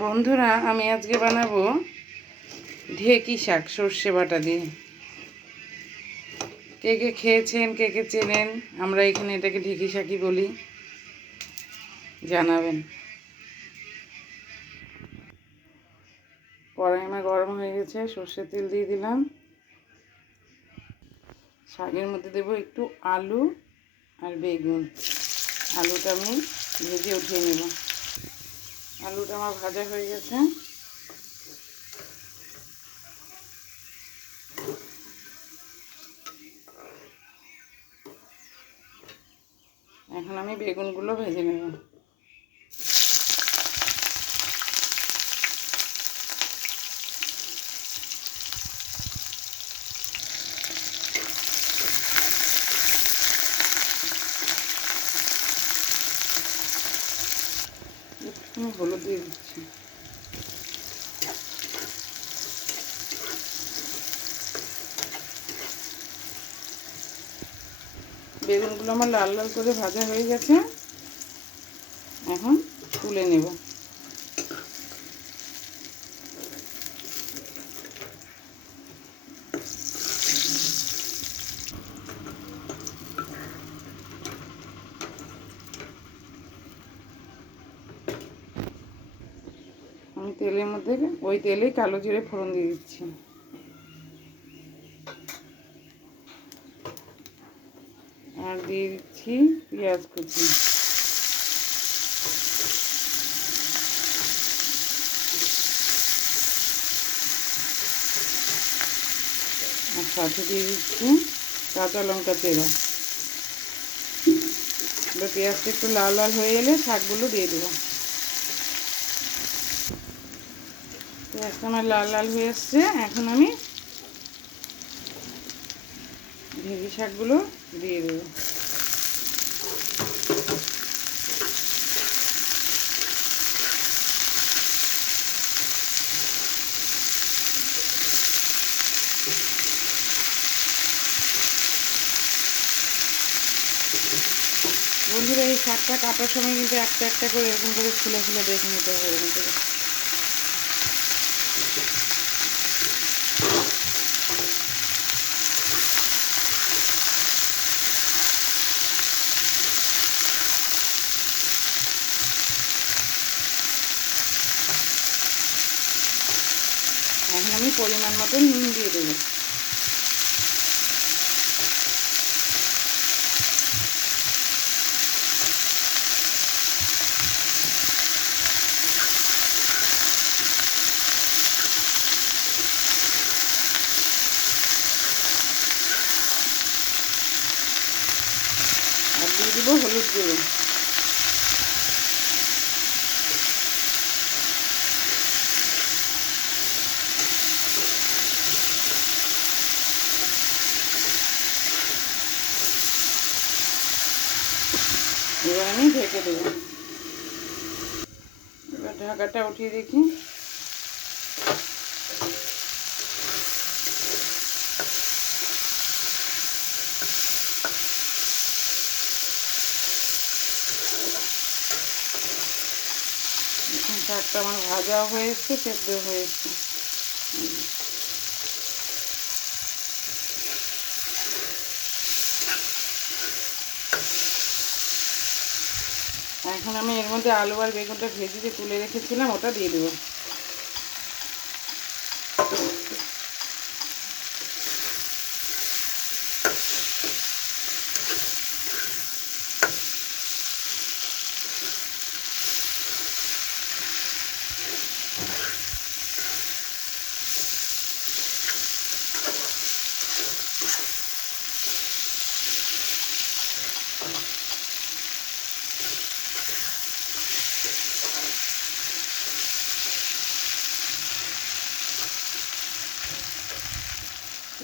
বন্ধুরা, আমি আজকে বানাবো ঢেঁকি শাক সর্ষে বাটা দিয়ে। কে কে খেয়েছেন, কে কে চেনেন? আমরা এখানে এটাকে ঢেঁকি শাকই বলি, জানাবেন। কড়াই আমার গরম হয়ে গেছে, সর্ষের তেল দিয়ে দিলাম। শাকের মধ্যে দেবো একটু আলু আর বেগুন। আলুটা আমি ভেজে উঠিয়ে নেব। আলুটা আমার ভাজা হয়ে গেছে। এখন আমি বেগুনগুলো ভেজে নেব। আমি হলুদ দিয়ে দিচ্ছি। বেগুনগুলো আমার লাল লাল করে ভাজা হয়ে গেছে, এখন তুলে নেব। আমি তেলের মধ্যে ওই তেলেই কালো জিরে ফোড়ন দিয়ে দিচ্ছি। আর দিয়ে দিচ্ছি পেঁয়াজ কুচি। আর সাথে দিয়ে দিচ্ছি কাঁচা লঙ্কা চেরা। এবার পেঁয়াজটা একটু লাল লাল হয়ে এলে শাকগুলো দিয়ে দেবো। পেঁয়াজটা আমার লাল লাল হয়ে এসছে, এখন আমি ঢেঁকি শাকগুলো দিয়ে দেবো। বন্ধুরা, এই শাকটা কাটার সময় কিন্তু একটা একটা করে এরকম করে খুলে খুলে দেখে নিতে হবে। এরকম করে এখন আমি পরিমাণ মতো নুন দিয়ে দেবো। আর দিয়ে দেবো হলুদ গুঁড়ো। এবার আমি ঢেকে দেবো। এবার ঢাকাটা উঠিয়ে দেখি। এখন শাকটা আমার ভাজাও হয়ে এসছে, সেদ্ধ হয়ে এসছে। এখন আমি এর মধ্যে আলু আর বেগুনটা ভেজে যে তুলে রেখেছিলাম ওটা দিয়ে দেবো।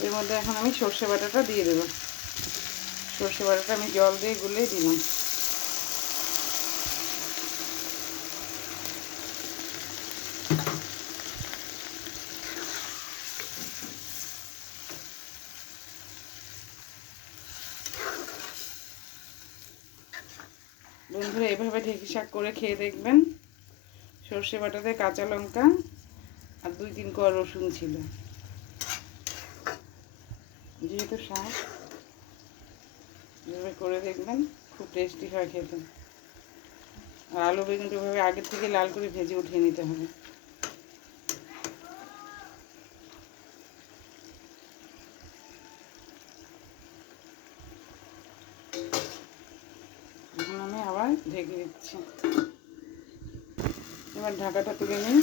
এর মধ্যে এখন আমি সর্ষে বাটাটা দিয়ে দেবো। সর্ষে বাটাটা আমি জল দিয়ে গুলে দিলাম। বন্ধুরা, এভাবে ঢেঁকি শাক করে খেয়ে দেখবেন। সর্ষে বাটাতে কাঁচা লঙ্কা আর 2-3 কোয়া রসুন ছিল। যেহেতু শাক, এভাবে করে দেখবেন, খুব টেস্টি হয় খেতে। আর আলু বেগুনটা এভাবে আগের থেকে লাল করে ভেজে উঠিয়ে নিতে হবে। এখন আমি আবার ঢেকে দিচ্ছি। এবার ঢাকাটা তুলে নিই।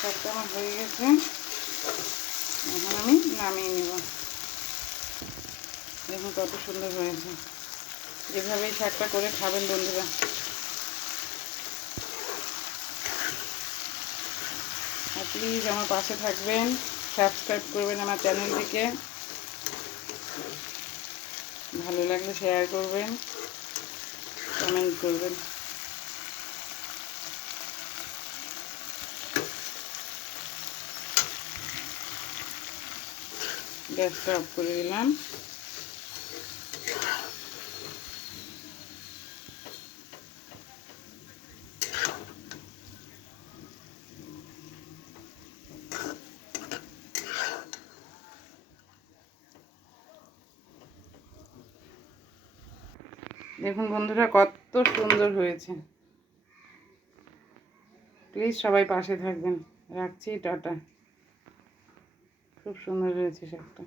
শাকটা আমার হয়ে গেছে, এখন আমি নামিয়ে নেব। দেখুন কত সুন্দর হয়েছে। এভাবেই শাকটা করে খাবেন বন্ধুরা। আর প্লিজ আমার পাশে থাকবেন, সাবস্ক্রাইব করবেন আমার চ্যানেলটিকে, ভালো লাগলে শেয়ার করবেন, কমেন্ট করবেন। গ্যাসটা অফ করে দিলাম। দেখুন বন্ধুরা কত সুন্দর হয়েছে। প্লিজ সবাই পাশে থাকবেন। রাখছি, টাটা। খুব সুন্দর হয়েছে শাকটা।